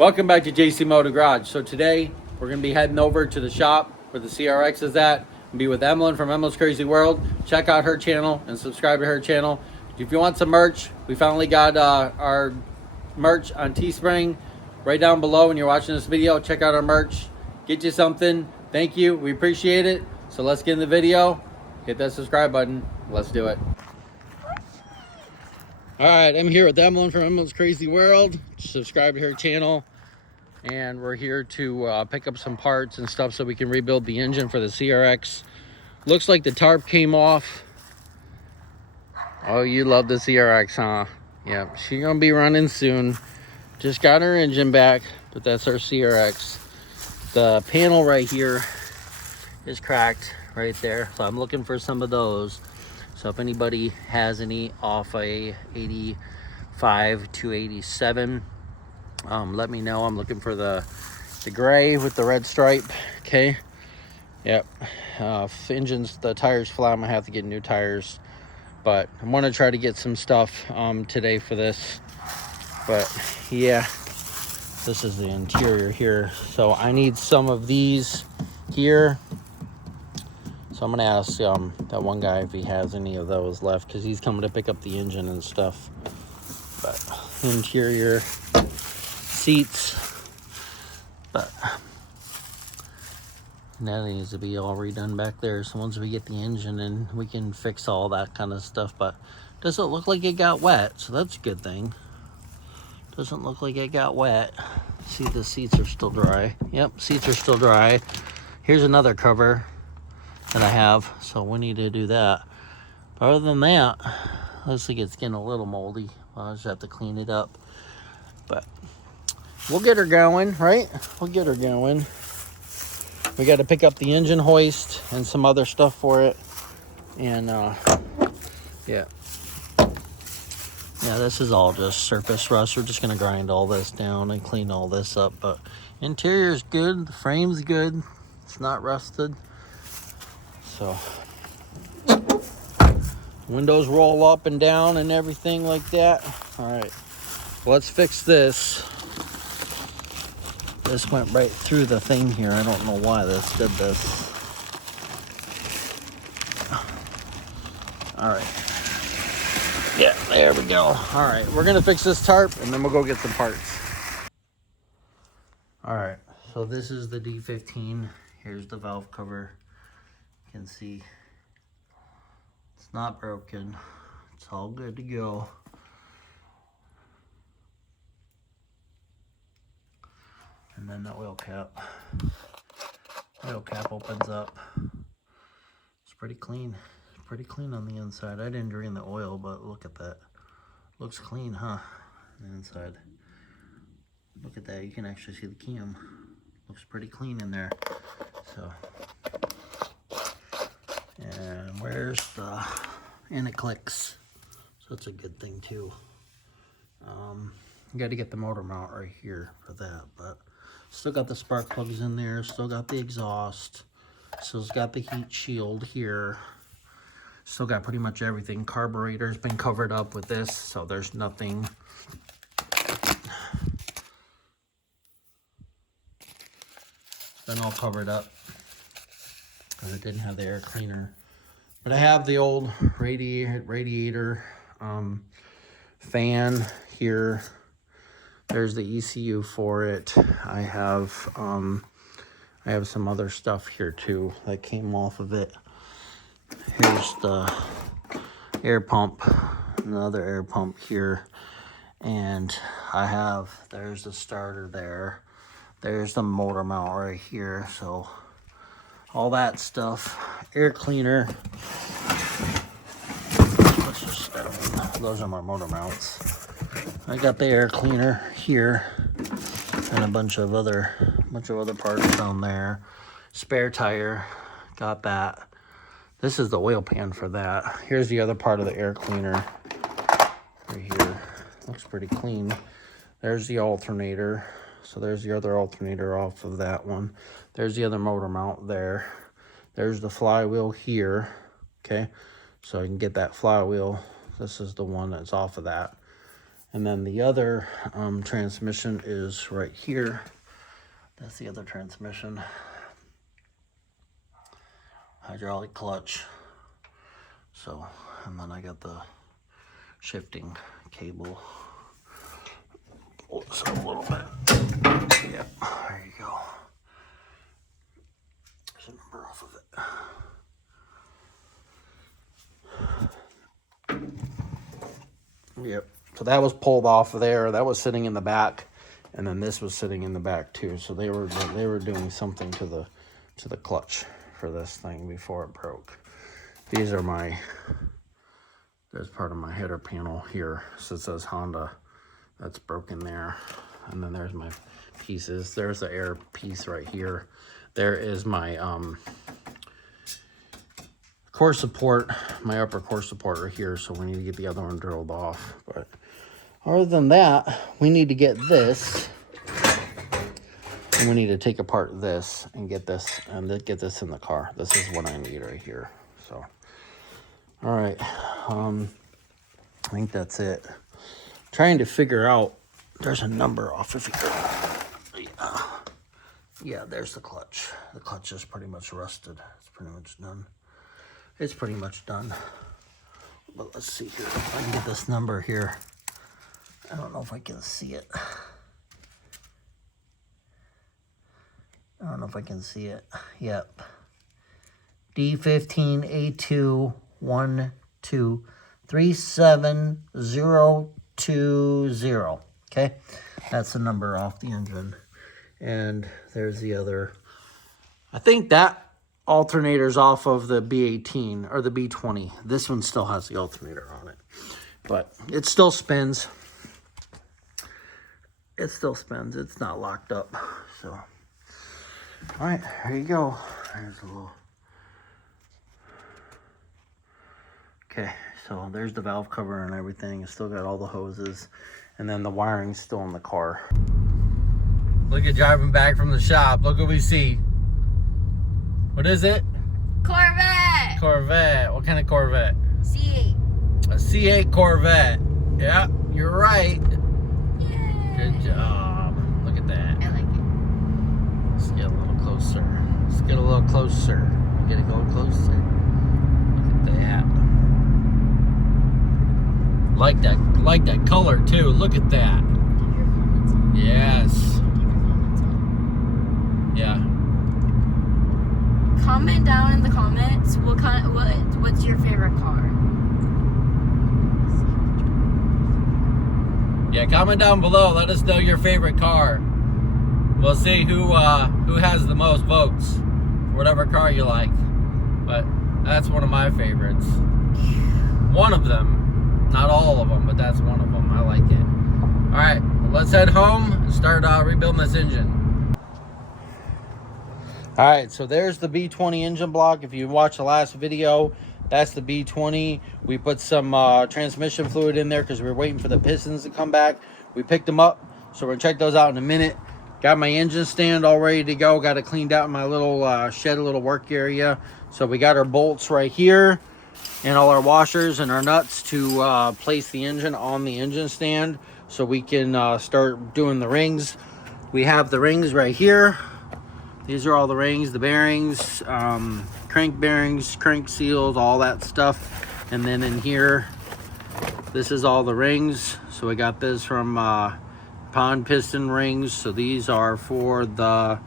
Welcome back to JC Motor Garage. So today we're going to be heading over to the shop where the CRX is at and be with Emlyn from Emlyn's Crazy World. Check out her channel and subscribe to her channel. If you want some merch, we finally got our merch on Teespring right down below. When you're watching this video, check out our merch. Get you something. Thank you. We appreciate it. So let's get in the video. Hit that subscribe button. Let's do it. All right, I'm here with Emlyn from Emlyn's Crazy World. Subscribe to her channel. And we're here to pick up some parts and stuff so we can rebuild the engine for the CRX. Looks like the tarp came off. Oh, you love the CRX, huh? Yep, she's gonna be running soon. Just got her engine back, but that's our CRX. The panel right here is cracked right there, so I'm looking for some of those. So if anybody has any off a 85 to 87, let me know. I'm looking for the gray with the red stripe. Okay. Yep. If the tires flat, I'm gonna have to get new tires, but I'm gonna try to get some stuff today for this. But yeah, this is the interior here, so I need some of these here. So I'm gonna ask that one guy if he has any of those left, because he's coming to pick up the engine and stuff. But interior seats, but that needs to be all redone back there. So once we get the engine in, we can fix all that kind of stuff. But doesn't look like it got wet, so that's a good thing. Doesn't look like it got wet. See, the seats are still dry. Yep, seats are still dry. Here's another cover that I have, so we need to do that. But other than that, looks like it's getting a little moldy. I'll just have to clean it up, but we'll get her going, right? We'll get her going. We got to pick up the engine hoist and some other stuff for it. And yeah, this is all just surface rust. We're just gonna grind all this down and clean all this up. But interior's good, the frame's good, it's not rusted. So windows roll up and down and everything like that. All right, let's fix this. This went right through the thing here. I don't know why this did this. All right. Yeah, there we go. All right, we're gonna fix this tarp and then we'll go get some parts. All right, so this is the D15. Here's the valve cover. You can see it's not broken. It's all good to go. And then the oil cap opens up. It's pretty clean. It's pretty clean on the inside. I didn't drain the oil, but look at that. Looks clean, huh? On the inside. Look at that. You can actually see the cam. Looks pretty clean in there. So, and where's the, and it clicks. So it's a good thing too. You got to get the motor mount right here for that, but still got the spark plugs in there, still got the exhaust, still got the heat shield here, still got pretty much everything. Carburetor's been covered up with this, so there's nothing. Been all covered up because it didn't have the air cleaner. But I have the old radiator fan here. There's the ECU for it. I have some other stuff here too that came off of it. Here's the air pump, another air pump here. And there's the starter there. There's the motor mount right here. So all that stuff, air cleaner. Those are my motor mounts. I got the air cleaner here and a bunch of other parts down there. Spare tire, got that. This is the oil pan for that. Here's the other part of the air cleaner right here. Looks pretty clean. There's the alternator. So there's the other alternator off of that one. There's the other motor mount there. There's the flywheel here. Okay, so I can get that flywheel. This is the one that's off of that. And then the other transmission is right here. That's the other transmission. Hydraulic clutch. So, and then I got the shifting cable. Pull this up a little bit. Yep, there you go. There's a number off of it. Yep. So that was pulled off of there. That was sitting in the back, and then this was sitting in the back too. So they were doing something to the clutch for this thing before it broke. These are there's part of my header panel here. So it says Honda. That's broken there. And then there's my pieces. There's the air piece right here. There is my core support, my upper core support right here. So we need to get the other one drilled off. But other than that, we need to get this. And we need to take apart this and get this in the car. This is what I need right here. So, all right. I think that's it. Trying to figure out. There's a number off of here. Yeah, there's the clutch. The clutch is pretty much rusted. It's pretty much done. It's pretty much done. But let's see here if I can get this number here. I don't know if I can see it. I don't know if I can see it. Yep. D15A2123720. Okay. That's the number off the engine. And there's the other. I think that alternator's off of the B18 or the B20. This one still has the alternator on it. But it still spins. It still spins. It's not locked up. So, all right, there you go. There's a little. Okay, so there's the valve cover and everything. It's still got all the hoses. And then the wiring's still in the car. Look at driving back from the shop. Look what we see. What is it? Corvette. Corvette. What kind of Corvette? C8. A C8 Corvette. Yeah, you're right. Yay. Good job. Look at that. I like it. Let's get a little closer. Let's get a little closer. Get it going closer. Look at that. Like that color too. Look at that. Yes. Yeah. Comment down in the comments what's your favorite car. Yeah, comment down below. Let us know your favorite car. We'll see who has the most votes for whatever car you like. But that's one of my favorites. One of them. Not all of them, but that's one of them. I like it. All right, let's head home and start rebuilding this engine. All right, so there's the B20 engine block. If you watched the last video, that's the B20. We put some transmission fluid in there because we were waiting for the pistons to come back. We picked them up, so we're gonna check those out in a minute. Got my engine stand all ready to go. Got it cleaned out in my little shed, a little work area. So we got our bolts right here and all our washers and our nuts to place the engine on the engine stand so we can start doing the rings. We have the rings right here. These are all the rings, the bearings, crank bearings, crank seals, all that stuff. And then in here, this is all the rings. So we got this from Pond Piston Rings. So these are for the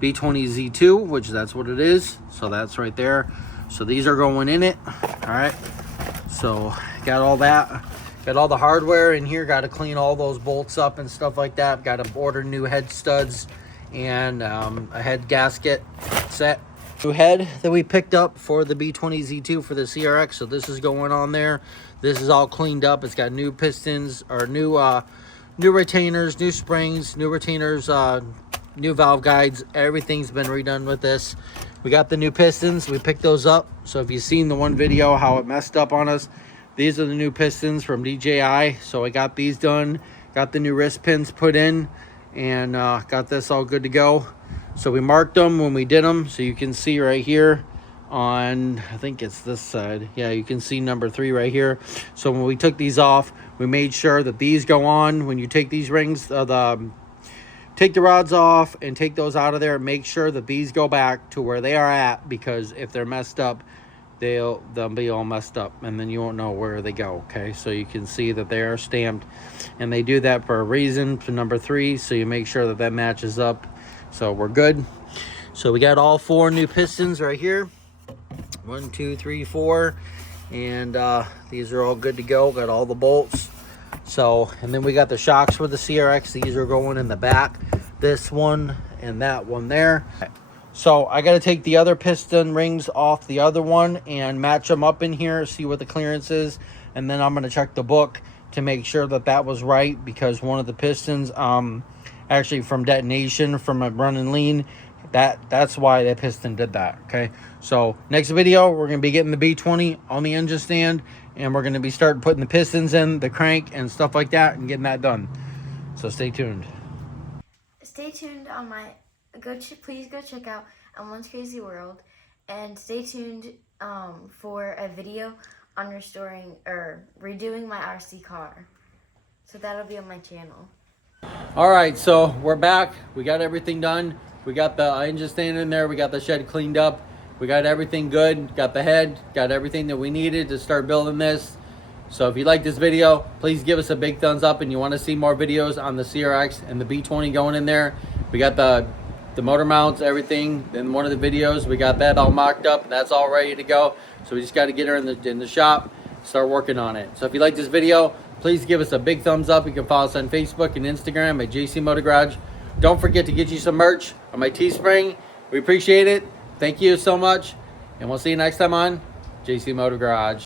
B20 Z2, which that's what it is. So that's right there. So these are going in it. All right. So got all that. Got all the hardware in here. Got to clean all those bolts up and stuff like that. Got to order new head studs and a head gasket set. New head that we picked up for the B20 Z2 for the CRX. So this is going on there. This is all cleaned up. It's got new pistons or new retainers, new springs, new retainers, new valve guides. Everything's been redone with this. We got the new pistons. We picked those up. So if you've seen the one video how it messed up on us, these are the new pistons from DJI. So I got these done. Got the new wrist pins put in and got this all good to go. So we marked them when we did them. So you can see right here, on, I think it's this side. Yeah, you can see number 3 right here. So when we took these off, we made sure that these go on. When you take these rings, take the rods off and take those out of there, make sure that these go back to where they are at, because if they're messed up, they'll be all messed up, and then you won't know where they go. Okay, so you can see that they are stamped, and they do that for a reason, for number 3, so you make sure that that matches up. So we're good. So we got all 4 new pistons right here. 1, 2, 3, 4, and these are all good to go. Got all the bolts. So, and then we got the shocks for the CRX. These are going in the back, this one and that one there. So I got to take the other piston rings off the other one and match them up in here, see what the clearance is, and then I'm going to check the book to make sure that that was right, because one of the pistons actually from detonation from a run and lean, that's why that piston did that. Okay, so next video we're going to be getting the B20 on the engine stand, and we're going to be starting putting the pistons in the crank and stuff like that and getting that done. So stay tuned. Stay tuned on my please go check out One's Crazy World, and stay tuned for a video on restoring or redoing my RC car. So that'll be on my channel. All right, so we're back. We got everything done. We got the engine stand in there. We got the shed cleaned up. We got everything good. Got the head. Got everything that we needed to start building this. So if you like this video, please give us a big thumbs up, and you want to see more videos on the CRX and the B20 going in there. We got the motor mounts, everything. In one of the videos, we got that all mocked up, and that's all ready to go. So we just got to get her in the shop, start working on it. So if you like this video, please give us a big thumbs up. You can follow us on Facebook and Instagram at JC Motor Garage. Don't forget to get you some merch on my Teespring. We appreciate it. Thank you so much, and we'll see you next time on JC Motor Garage.